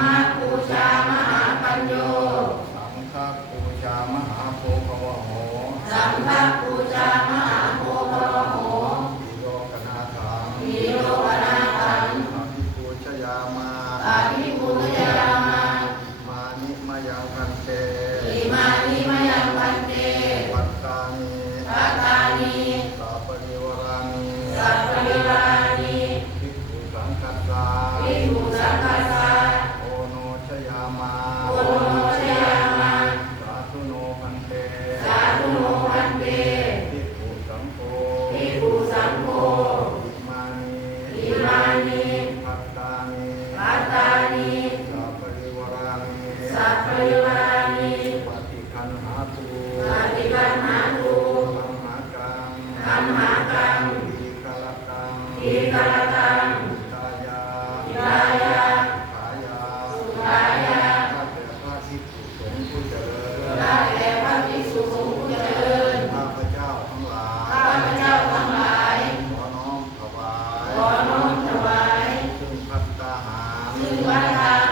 มะปูชามหาปัญโยสังฆปูชามหาโพภวโหสังฆปูชามหาโพภวโหวิโยกนาถังวิโยกนาถังอภิปูชยามาอภิปูชยามามานิมายังพันเตอิมานิมยังพันเตวัตตานิปัตตานีสัพปริวรานิสัพพริวานีภิกขุสังฆัสสะภิกขุสังฆัสสะโอโนชยามาโอโนชยามาสาธุโนพันเตสาธุโนพันเตภิกขุสังโฆภิกขุสังโฆอิมานิอิมานิภัตตานิ ปัตตานีสัพปริวรานิสัพพริวานี ปฏิคันหาตุ ปฏิปันหาตุ ธัมมากัง ธัมมากัง ทีฆลกัง ทีฆลกัง ตายา ยายา ขายา สุขายาข้าแต่พระภิกษุสงฆ์ผู้เจริญได้แก่พระภิกษุสงฆ์ผู้เจริญข้าพเจ้าทั้งหลาย ข้าพเจ้าทั้งหลาย ขอน้อมถวาย ขอน้อมถวายซึ่งภัตตาหาร ซึ่งภัตตาห